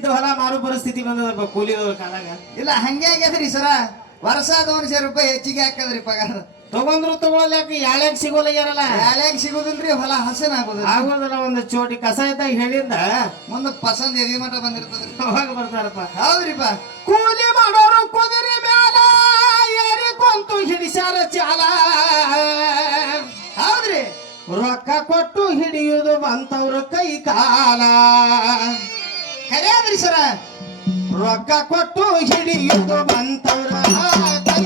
ಇದ್ದ ಹೊಲ ಮಾರು ಪರಿಸ್ಥಿತಿ ಬಂದದಪ್ಪ ಕೂಲಿದವ್ರ ಕಾಲಾಗ. ಇಲ್ಲ ಹಂಗೆ ಆಗ್ಯದ್ರಿ ಸರ. ವರ್ಷ ಒಂದ್ ರೂಪಾಯಿ ಹೆಚ್ಚಿಗೆ ಹಾಕದ್ರಿ ಪಗಾರ. ತಗೊಂಡ್ರು ತಗೊಳ್ಳಾಕ ಯಾಳ್ಯಾಗ ಸಿಗೋಲ್ಲ ಯಾರಲ್ಲ? ಯಾಳ್ಯಾಗ ಸಿಗೋದಿಲ್ರಿ ಹೊಲ ಹಸನ ಆಗೋದು ಆಗೋದಲ್ಲ ಒಂದು ಚೋಟಿ ಕಸ ಇದ್ದಾಗ ಹೇಳಿಂದ. ಮುಂದೆ ಪಸಂದ್ ಎದಿ ಮಠ ಬಂದಿರ್ತದ್ರಿ. ಅವಾಗ ಬರ್ತಾರಪ್ಪ. ಹೌದ್ರಿಪ್ಪ. ಕೂಲಿ ಮಾಡೋರು ಕುದುರೆ ಮ್ಯಾಲ ಯಾರಿ ಕುಂತು ಹಿಡಿಸ್ಯಾರ ಚಾಲ. ಹೌದ್ರಿ. ರೊಕ್ಕ ಕೊಟ್ಟು ಹಿಡಿಯುದು ಬಂತವ್ರ ಕೈ ಕಾಲ. ಹರ್ಯಾದ್ರಿ ಸರ? ರೊಕ್ಕ ಕೊಟ್ಟು ಹಿಡಿಯುವುದು ಬಂತವ್ರ ಕೈ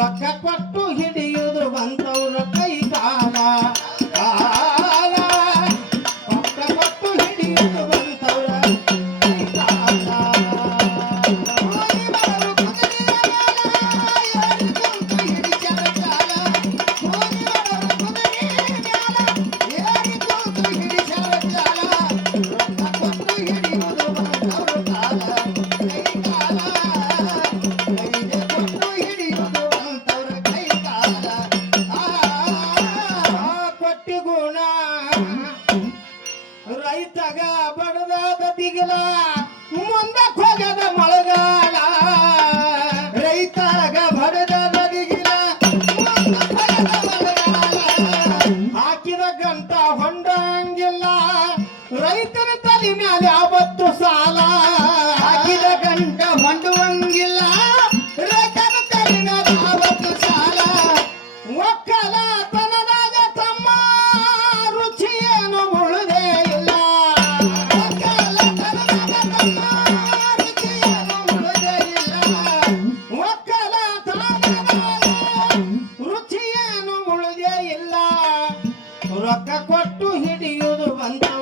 Rakapatu, ye ರೈತಗ ಬಡದಾದ ದಿಗಲ ಮುಂದಕ್ಕೆ ಹೋಗದ ಮಳೆಗಾಲ. ರೈತಾಗ ಬಡದಾದ ದಿಗಿಲ ಹಾಕಿದ ಗಂಟ ಹೊಂಡಂಗಿಲ್ಲ, ರೈತನ ತಲೆ ಮ್ಯಾಲೆ ಯಾವತ್ತು ಸಾಲ. ರೊಕ್ಕ ಕೊಟ್ಟು ಹಿಡಿಯೋದು ಬಂತು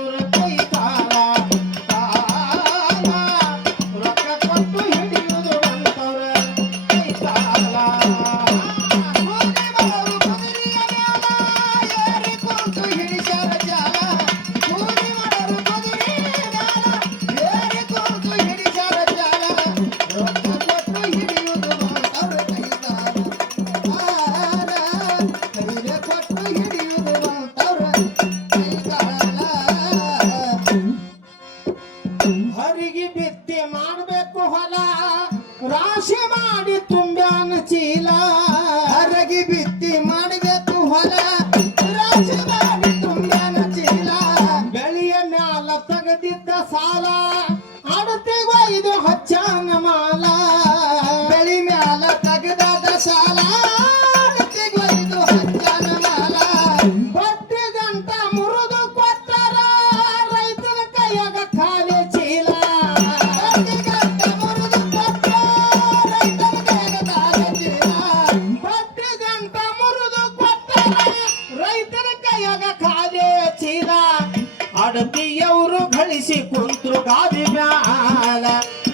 ಅಣ್ಣತಿಯವರು ಗಳಿಸಿ ಕುಂತ್ರು ಗಾದಿ ಮ್ಯಾಲ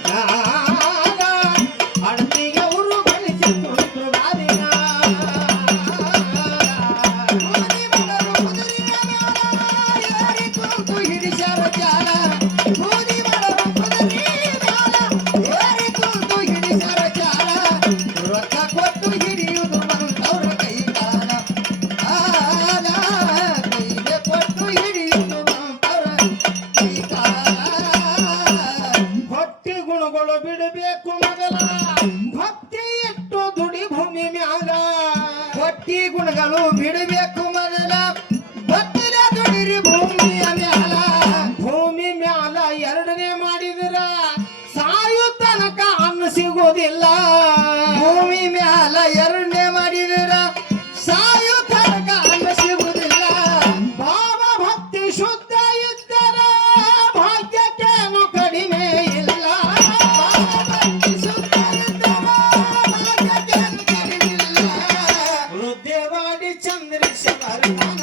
ಮ್ಯಾಲ. ಅಣ್ಣತಿಯವರು ಚಂದ್ರೇಶ್ವರ ಕಾಲ